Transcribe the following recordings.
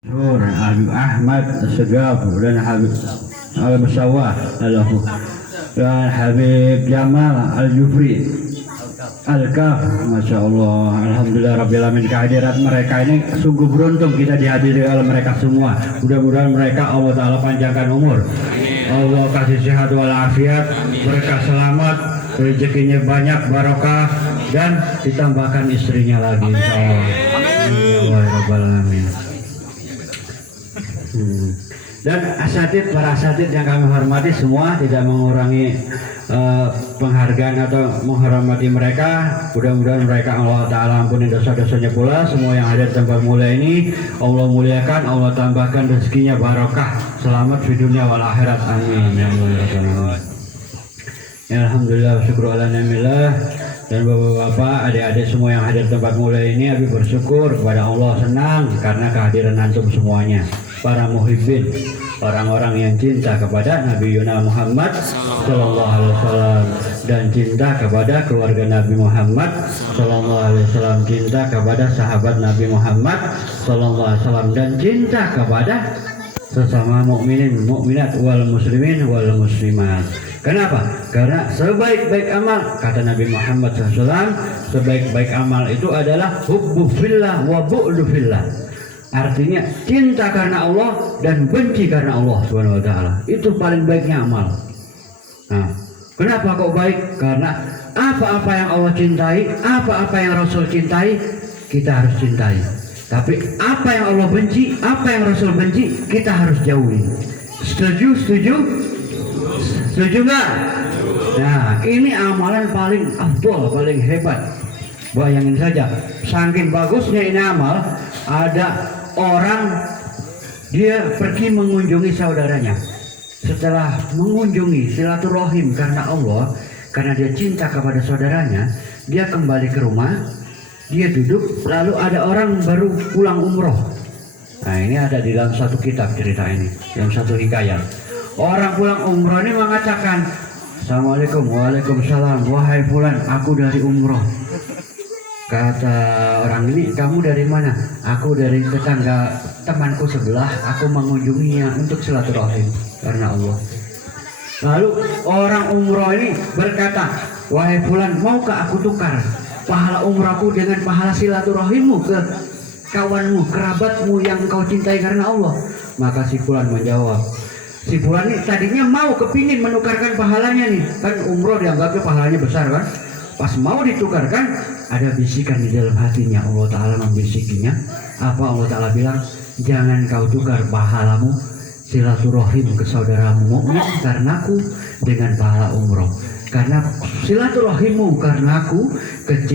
Nur Habib Ahmad Segaf dan Habib Al-Musawah dan Habib Jamal Al-Jufri Al-Kaf. Masya Allah, Alhamdulillah Rabbil Alamin. Kehadiran mereka ini sungguh beruntung kita dihadiri oleh mereka semua. Mudah-mudahan mereka Allah Ta'ala panjangkan umur, Allah kasih sehat walafiat, mereka selamat, rezekinya banyak, barokah, dan ditambahkan istrinya lagi, insya Allah. Ya Rabbal Alamin. Dan asatid, para asatid yang kami hormati semua, tidak mengurangi penghargaan atau menghormati mereka. Mudah-mudahan mereka Allah Ta'ala ampuni dosa-dosanya pula. Semua yang ada di tempat mulia ini Allah muliakan, Allah tambahkan rezekinya barokah, selamat di dunia wal akhirat, amin ya Allah. Ya, Alhamdulillah, syukur ala ni'millah. Dan bapak-bapak, adik-adik semua yang hadir di tempat mulia ini, Abi bersyukur kepada Allah, senang karena kehadiran antum semuanya, para muhibbin, orang-orang yang cinta kepada Nabi Yuna Muhammad Sallallahu Alaihi Wasallam, dan cinta kepada keluarga Nabi Muhammad Sallallahu Alaihi Wasallam, cinta kepada sahabat Nabi Muhammad Sallallahu Alaihi Wasallam, dan cinta kepada sesama mukminin, mukminat, wal muslimin, wal muslimat. Kenapa? Karena sebaik-baik amal, kata Nabi Muhammad SAW, sebaik-baik amal itu adalah hubbu fillah wa bu'du fillah. Artinya cinta karena Allah dan benci karena Allah Subhanahu wa taala. Itu paling baiknya amal. Nah, kenapa kok baik? Karena apa-apa yang Allah cintai, apa-apa yang Rasul cintai, kita harus cintai. Tapi apa yang Allah benci, apa yang Rasul benci, kita harus jauhi. Setuju? Setuju? Setuju nggak? Nah, ini amalan paling afdol, paling hebat. Bayangin saja, saking bagusnya ini amal, ada orang dia pergi mengunjungi saudaranya. Setelah mengunjungi silaturahim karena Allah, karena dia cinta kepada saudaranya, dia kembali ke rumah, dia duduk, lalu ada orang baru pulang umroh. Nah, ini ada di dalam satu kitab cerita ini, yang satu hikayat. Orang pulang umroh ini mengatakan, Assalamualaikum, waalaikumsalam, wahai fulan, aku dari umroh. Kata orang ini, kamu dari mana? Aku dari tetangga temanku sebelah, aku mengunjunginya untuk silaturahim karena Allah. Lalu orang umroh ini berkata, wahai fulan, maukah aku tukar pahala umrahku dengan pahala silaturahimmu ke kawanmu, kerabatmu yang kau cintai karena Allah? Maka si fulan menjawab, si fulan ini tadinya mau kepingin menukarkan pahalanya nih, kan umroh dianggapnya pahalanya besar kan. Pas mau ditukarkan, ada bisikan di dalam hatinya, Allah Ta'ala membisikinya. Apa Allah Ta'ala bilang? Jangan kau tukar pahalamu silaturahim ke saudaramu mukmin karenaku dengan pahala umroh. Karena silaturahimmu karenaku,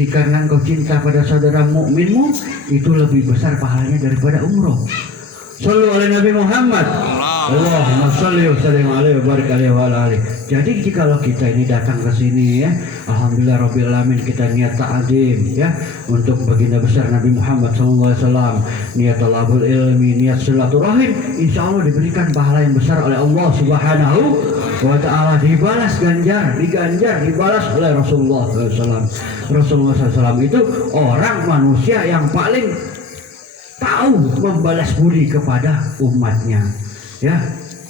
karena kau cinta pada saudara mukminmu, itu lebih besar pahalanya daripada umroh. Sallu ala Nabi Muhammad. Allahumma sholli wa sallim alaihi wa barik alaihi wa ala alihi. Jadi jikalau kita ini datang ke sini ya, alhamdulillah Rabbil Alamin, kita niat ta'zim ya untuk baginda besar Nabi Muhammad sallallahu alaihi wasallam, niat talabul ilmi, niat silaturahim, insyaallah diberikan pahala yang besar oleh Allah Subhanahu wa taala, dibalas diganjar, dibalas oleh Rasulullah sallallahu alaihi wasallam. Rasulullah sallallahu alaihi wasallam itu orang manusia yang paling tahu membalas budi kepada umatnya ya.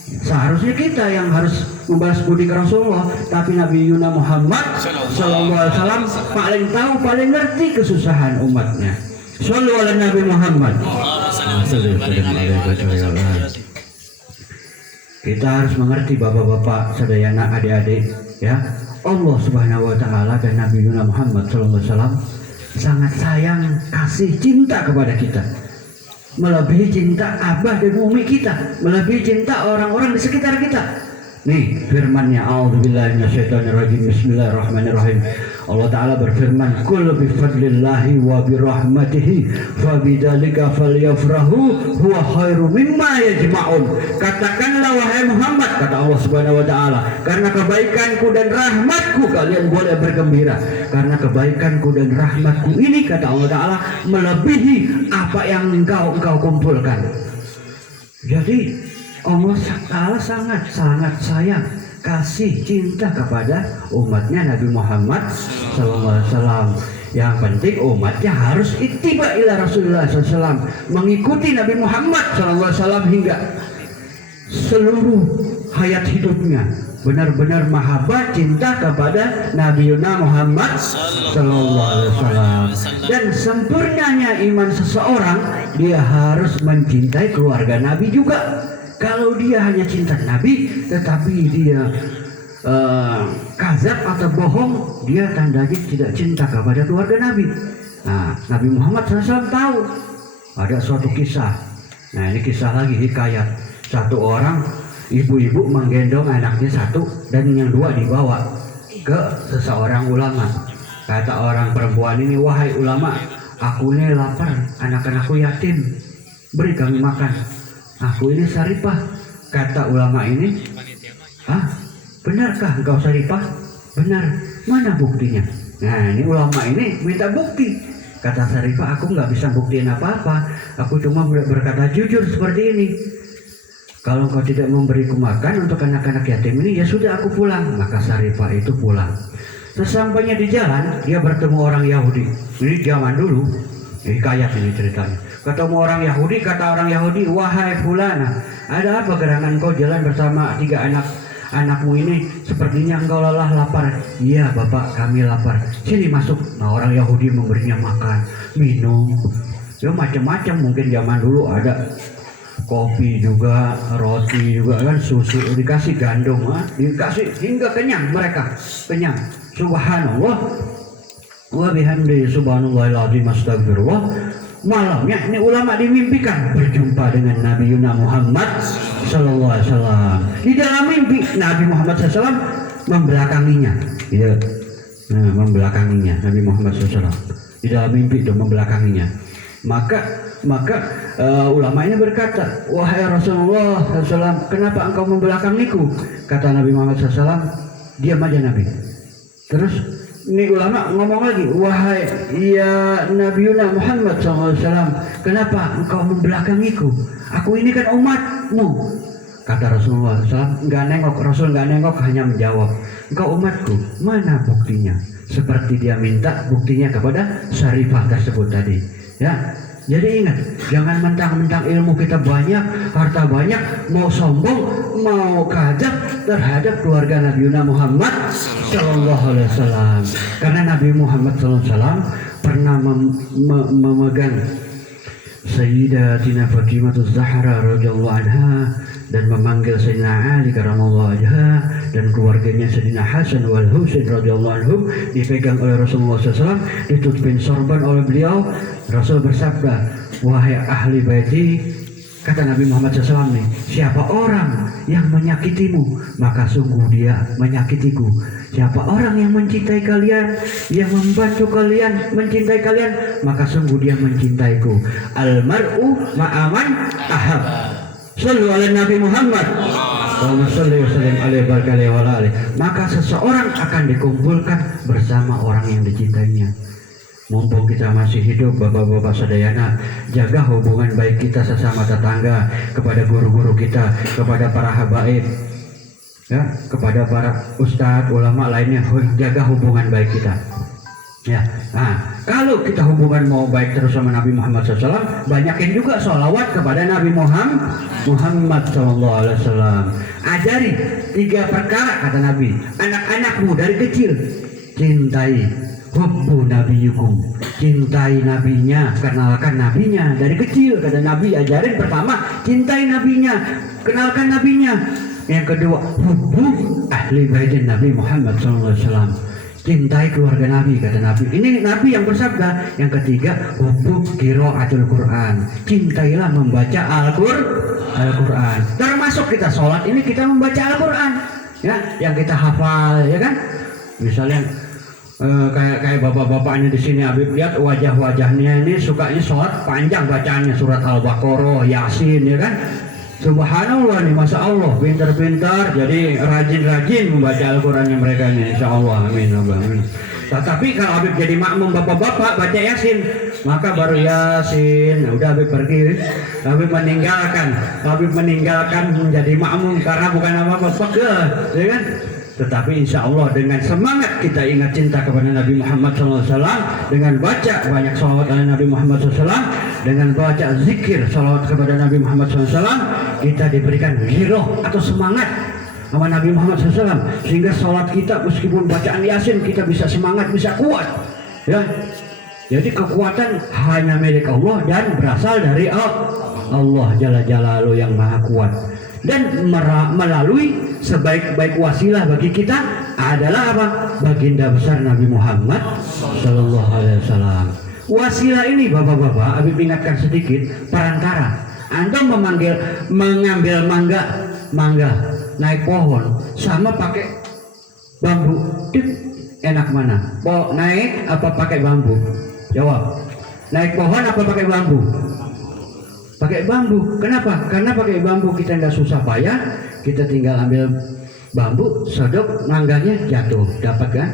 Seharusnya kita yang harus membalas budi ke Rasulullah, tapi Nabi Yuna Muhammad sallallahu alaihi wasallam paling tahu, paling ngerti kesusahan umatnya. Shallu ala Nabi Muhammad. Kita harus mengerti bapak-bapak, saudara, adik-adik ya. Allah Subhanahu wa taala dan Nabi Yuna Muhammad sallallahu alaihi wasallam sangat sayang, kasih, cinta kepada kita. Melebihi cinta abah dan umi kita, melebihi cinta orang-orang di sekitar kita. Nih firman-Nya, a'udzubillahi minasyaitonirrajim, bismillahirrahmanirrahim. Allah Ta'ala berfirman, Qul bifadlillahi wa birahmatihi fabidzalika falyafrahu huwa khairu mimma yajma'un. Katakanlah wahai Muhammad, kata Allah Subhanahu wa taala, karena kebaikanku dan rahmatku kalian boleh bergembira. Karena kebaikanku dan rahmatku ini, kata Allah Ta'ala, melebihi apa yang engkau kumpulkan. Jadi Allah Ta'ala sangat sayang, kasih, cinta kepada umatnya Nabi Muhammad sallallahu alaihi wasallam. Yang penting umatnya harus ittiba ila Rasulullah SAW, mengikuti Nabi Muhammad SAW hingga seluruh hayat hidupnya, benar-benar mahabbah cinta kepada Nabi Muhammad SAW. Dan sempurnanya iman seseorang, dia harus mencintai keluarga Nabi juga. Kalau dia hanya cinta Nabi tetapi dia kazab atau bohong, dia tandanya tidak cinta kepada keluarga Nabi. Nah, Nabi Muhammad SAW tahu ada suatu kisah. Nah, ini kisah lagi hikayat. Satu orang ibu-ibu menggendong anaknya satu dan yang dua dibawa ke seseorang ulama. Kata orang perempuan ini, wahai ulama, aku ini lapar, anak-anakku yatim, beri kami makan. Aku ini Saripah. Kata ulama ini, benarkah engkau Saripah? Benar. Mana buktinya? Nah, ini ulama ini minta bukti. Kata Saripah, aku nggak bisa buktiin apa-apa. Aku cuma berkata jujur seperti ini. Kalau kau tidak memberiku makan untuk anak-anak yatim ini, ya sudah aku pulang. Maka Saripah itu pulang. Sesampainya di jalan, dia bertemu orang Yahudi. Ini zaman dulu, hikayat ini ceritanya. Ketemu orang Yahudi, kata orang Yahudi, wahai fulana, ada apa gerangan kau jalan bersama 3 anakmu ini? Sepertinya engkau lelah, lapar. Iya bapak, kami lapar. Sini masuk. Nah, orang Yahudi memberinya makan, minum, ya macam-macam. Mungkin zaman dulu ada kopi juga, roti juga kan, susu, dikasih gandum, dikasih hingga kenyang mereka, kenyang. Subhanallah wa bihamdi subhanallahil azim astagfirullah. Malamnya ini ulama dimimpikan berjumpa dengan Nabi Muhammad sallallahu alaihi wasallam. Di dalam mimpi Nabi Muhammad SAW membelakanginya. Ya. Nah, membelakanginya Nabi Muhammad SAW. Di dalam mimpi itu membelakanginya. Maka ulama ini berkata, wahai Rasulullah SAW, kenapa engkau membelakangiku? Kata Nabi Muhammad SAW, diam aja Nabi. Terus ini ulama ngomong lagi, wahai ya Nabi Muhammad SAW, kenapa engkau membelakangiku? Aku ini kan umatmu. Kata Rasulullah SAW, nggak nengok. Rasul nggak nengok, hanya menjawab, engkau umatku, mana buktinya? Seperti dia minta buktinya kepada Saripah tersebut tadi. Ya, jadi ingat, jangan mentang-mentang ilmu kita banyak, harta banyak, mau sombong, mau kadzab terhadap keluarga Nabi Muhammad Sallallahu Alaihi Wasallam. Karena Nabi Muhammad Sallallahu Alaihi Wasallam pernah memegang Sayyidatina Fatimah Zahra radhiyallahu anha dan memanggil Sayyidina Ali karramallahu wajhah dan keluarganya Sayyidina Hasan wal Husain radhiyallahu anhum dipegang oleh Rasulullah SAW, ditutupin sorban oleh beliau. Rasul bersabda, wahai ahli baiti, kata Nabi Muhammad SAW nih, siapa orang yang menyakitimu, maka sungguh dia menyakitiku. Siapa orang yang mencintai kalian, yang membantu kalian, mencintai kalian, maka sungguh dia mencintaiku. Almar'u ma'aman ahab. Sallu ala Nabi Muhammad. Maka seseorang akan dikumpulkan bersama orang yang dicintainya. Mumpung kita masih hidup, bapak-bapak sadayana, jaga hubungan baik kita sesama tetangga, kepada guru-guru kita, kepada para habaib, ya, kepada para ustadz, ulama lainnya, jaga hubungan baik kita. Ya, nah, kalau kita hubungan mau baik terus sama Nabi Muhammad SAW, banyakin juga sholawat kepada Nabi Muhammad SAW. Ajari 3 perkara, kata Nabi, anak-anakmu dari kecil cintai hubbu nabiyukum, cintai nabinya, kenalkan nabinya dari kecil. Kata Nabi, ajarin pertama cintai nabinya, kenalkan nabinya. Yang kedua, hubbu ahli baitin Nabi Muhammad SAW, cintai keluarga Nabi, kata Nabi. Ini Nabi yang bersabda. Yang ketiga, hubbu qiraatul Quran, cintailah membaca Al-Quran. Termasuk kita sholat ini kita membaca Al-Quran, ya, yang kita hafal, ya kan. Misalnya kayak bapak-bapaknya di sini, Habib lihat wajah-wajahnya ini sukanya sholat panjang bacaannya, surat Al-Baqarah, Yasin, ya kan. Subhanallah nih, masya Allah, pintar-pintar, jadi rajin-rajin membaca Al-Qurannya mereka nih, insya Allah, amin, amin. Tapi kalau Habib jadi makmum bapak-bapak baca Yasin, maka baru Yasin, udah Habib pergi, Habib meninggalkan menjadi makmum karena bukan apa-apa, pegel, ya kan? Tetapi insya Allah dengan semangat kita ingat cinta kepada Nabi Muhammad SAW, dengan baca banyak salawat ala Nabi Muhammad SAW, dengan baca zikir salawat kepada Nabi Muhammad SAW, kita diberikan giroh atau semangat sama Nabi Muhammad SAW, sehingga salat kita meskipun bacaan Yasin kita bisa semangat, bisa kuat. Ya, jadi kekuatan hanya milik Allah dan berasal dari Allah Jalla Jalaluhu yang Maha Kuat. Dan melalui sebaik-baik wasilah bagi kita adalah apa? Baginda besar Nabi Muhammad Sallallahu Alaihi Wasallam. Wasilah ini bapak-bapak, Habib ingatkan sedikit, perantara. Antum mengambil mangga naik pohon sama pakai bambu, enak mana? Naik apa pakai bambu? Jawab. Naik pohon apa pakai bambu? Pakai bambu. Kenapa? Karena pakai bambu kita nggak susah payah, kita tinggal ambil bambu, sodok, mangganya jatuh, dapat kan?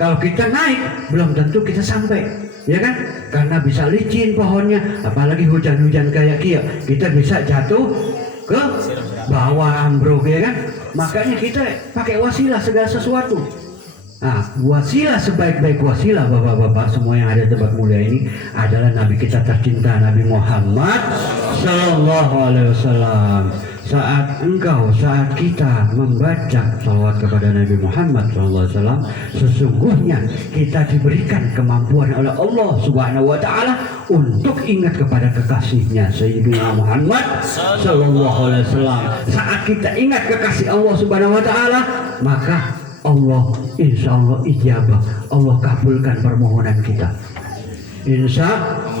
Kalau kita naik, belum tentu kita sampai, ya kan? Karena bisa licin pohonnya, apalagi hujan-hujan kayak kia, kita bisa jatuh ke bawah ambruk, ya kan? Makanya kita pakai wasilah segala sesuatu. Nah, wasilah sebaik-baik wasilah bapak-bapak semua yang ada di tempat mulia ini adalah Nabi kita tercinta Nabi Muhammad Sallallahu Alaihi Wasallam. Saat kita membaca salawat kepada Nabi Muhammad Sallallahu Alaihi Wasallam, sesungguhnya kita diberikan kemampuan oleh Allah Subhanahu Wa Taala untuk ingat kepada kekasihnya Sayyidina Muhammad Sallallahu Alaihi Wasallam. Saat kita ingat kekasih Allah Subhanahu Wa Taala, maka Allah insya Allah ijabah, Allah kabulkan permohonan kita. Insya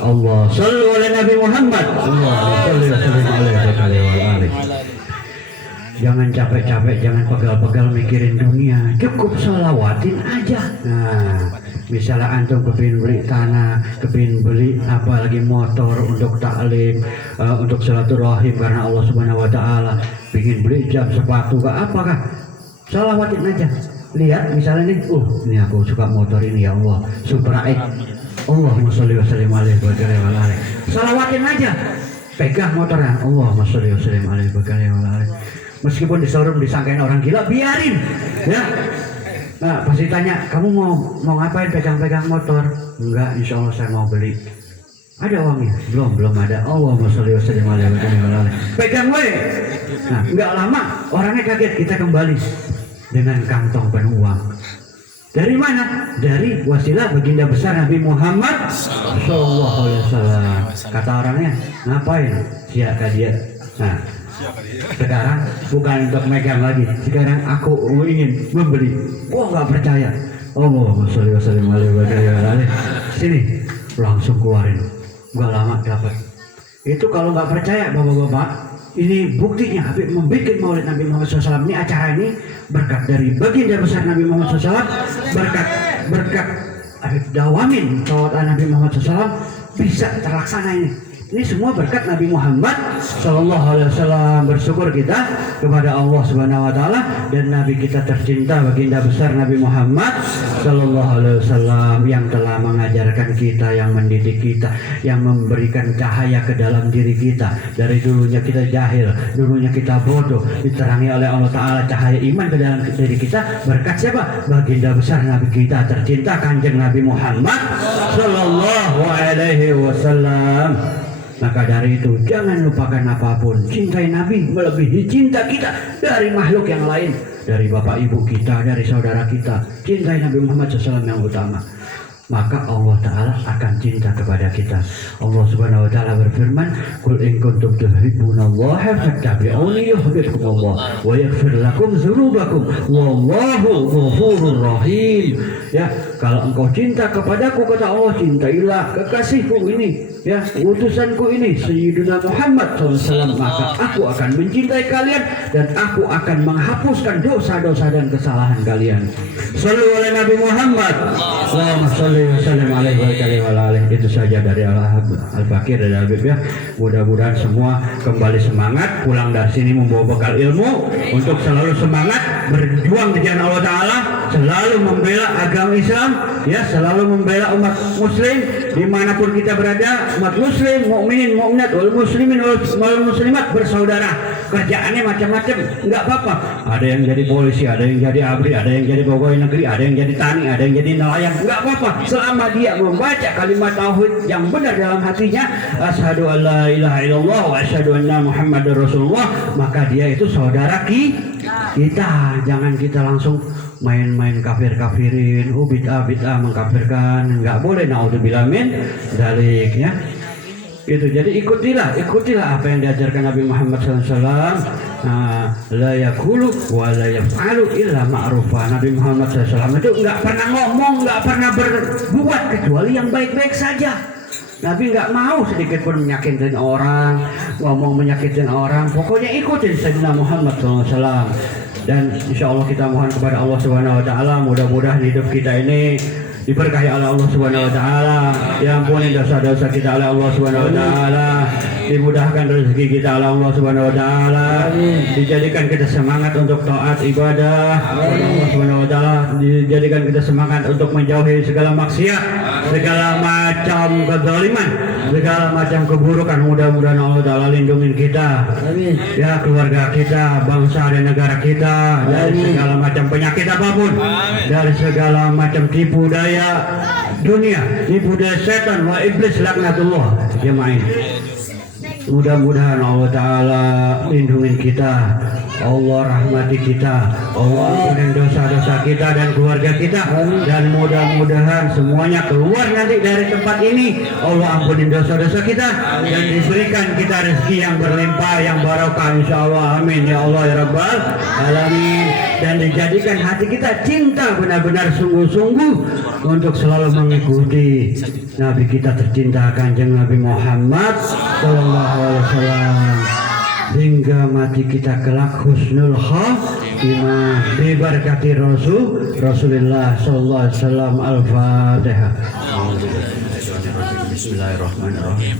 Allah. Sallu ala Nabi Muhammad. Jangan capek-capek, jangan pegal-pegal mikirin dunia. Cukup sholawatin aja. Nah, misalnya antum kepingin beli tanah, kepingin beli apalagi motor untuk taklim, untuk silaturahim karena Allah Subhanahu Wa Taala, pingin beli jam, sepatu, apakah? Sholawatin aja. Lihat misalnya nih, ini aku suka motor ini ya Allah, Supra X. Allahumma sholli wa sallim alaihi wa sallam. Salawatin aja. Pegang motornya. Allahumma sholli wa sallim alaihi wa sallam. Meskipun di showroom disangkain orang gila, biarin. Ya. Nah, pasti tanya, kamu mau ngapain pegang-pegang motor? Enggak, insya Allah saya mau beli. Ada uangnya? Belum ada. Allahumma sholli wa sallim alaihi wa sallam. Pegang we. Nah, enggak lama orangnya kaget, kita kembali dengan kantong penuh uang. Dari mana? Dari wasilah baginda besar Nabi Muhammad Sallallahu Alaihi Wasallam. Kata orangnya, ngapain? Siapa dia? Nah, sekarang bukan untuk megang lagi. Sekarang aku ingin membeli. Nggak percaya. Allahumma sholli wa sallim alaihi wa sallam. Sini, langsung keluarin. Nggak lama dapat. Itu kalau nggak percaya bapak-bapak, ini buktinya Habib membuat maulid Nabi Muhammad SAW. Ini acara ini berkat dari baginda besar Nabi Muhammad SAW, berkat Habib dawamin salawat Nabi Muhammad SAW bisa terlaksana ini. Ini semua berkat Nabi Muhammad Sallallahu Alaihi Wasallam. Bersyukur kita kepada Allah Subhanahu Wa Taala dan Nabi kita tercinta baginda besar Nabi Muhammad Sallallahu Alaihi Wasallam yang telah mengajarkan kita, yang mendidik kita, yang memberikan cahaya ke dalam diri kita. Dari dulunya kita jahil, dulunya kita bodoh, diterangi oleh Allah Taala cahaya iman ke dalam diri kita. Berkat siapa? Baginda besar Nabi kita tercinta Kanjeng Nabi Muhammad Sallallahu Alaihi Wasallam. Maka dari itu jangan lupakan apapun. Cintai Nabi melebihi cinta kita dari makhluk yang lain, dari bapak ibu kita, dari saudara kita. Cintai Nabi Muhammad SAW yang utama, maka Allah Ta'ala akan cinta kepada kita. Allah Subhanahu Wa Ta'ala berfirman, Qul in kuntum tuhibbunallaha fattabi'uni yuhibbukumullah wa yaghfir lakum dzunubakum wallahu ghafurur rahim. Ya, kalau engkau cinta kepadaku, kata Allah, cintailah kekasihku ini, ya, utusanku ini Sayyidina Muhammad SAW, maka aku akan mencintai kalian dan aku akan menghapuskan dosa-dosa dan kesalahan kalian. Shallu ala Nabi Muhammad. Allahumma shalli wa sallim alaihi wa alihi. Itu saja dari Al-Fakir dan Habib ya. Mudah-mudahan semua kembali semangat, pulang dari sini membawa bekal ilmu untuk selalu semangat berjuang di jalan Allah Ta'ala, selalu membela agama Islam, ya, selalu membela umat muslim dimanapun kita berada. Umat muslim, mukminin, mukminat, wal muslimin wal muslimat bersaudara. kerjaannya macam-macam, nggak apa-apa. Ada yang jadi polisi, ada yang jadi abri, ada yang jadi pegawai negeri, ada yang jadi tani, ada yang jadi nelayan, nggak apa-apa. Selama dia membaca kalimat tauhid yang benar dalam hatinya, asyhadu an la ilaha illallah wa asyhadu anna muhammadar rasulullah, maka dia itu saudara kita. Jangan kita langsung main-main kafir-kafirin, bid'ah mengkafirkan, nggak boleh, naudzubillah min dzalik ya. Gitu. Jadi ikutilah apa yang diajarkan Nabi Muhammad SAW. La yaqulu wa la yaf'alu illa ma'rufa. Nabi Muhammad SAW itu nggak pernah ngomong, nggak pernah berbuat kecuali yang baik-baik saja. Nabi nggak mau sedikit pun menyakitin orang, ngomong menyakitin orang. Pokoknya ikutin Sayyidina Muhammad SAW. Dan insya Allah kita mohon kepada Allah Subhanahu Wa Taala, mudah-mudahan hidup kita ini diberkahi oleh Allah Subhanahu Wa Taala, diampuni dosa-dosa kita oleh Allah Subhanahu Wa Taala, dimudahkan rezeki kita oleh Allah Subhanahu Wa Taala, dijadikan kita semangat untuk taat ibadah kepada Allah Subhanahu Wa Taala, dijadikan kita semangat untuk menjauhi segala maksiat, segala macam kezaliman, segala macam keburukan. Mudah-mudahan Allah Taala lindungi kita, ya keluarga kita, bangsa dan negara kita dari segala macam penyakit apapun, dari segala macam tipu daya dunia, tipu daya setan wa iblis laknatullah jemain. Mudah-mudahan Allah Ta'ala lindungi kita, Allah rahmati kita, Allah ampuni dosa-dosa kita dan keluarga kita, dan mudah-mudahan semuanya keluar nanti dari tempat ini Allah ampuni dosa-dosa kita dan diberikan kita rezeki yang berlimpah, yang barokah insyaallah, amin ya Allah ya rabbal alamin. Dan dijadikan hati kita cinta benar-benar sungguh-sungguh untuk selalu mengikuti Nabi kita tercinta Kanjeng Nabi Muhammad sallallahu alaihi wasallam hingga mati kita kelak husnul khatimah bi barakati Rasulullah sallallahu alaihi wasallam. Al-Fatihah. Bismillahirrahmanirrahim.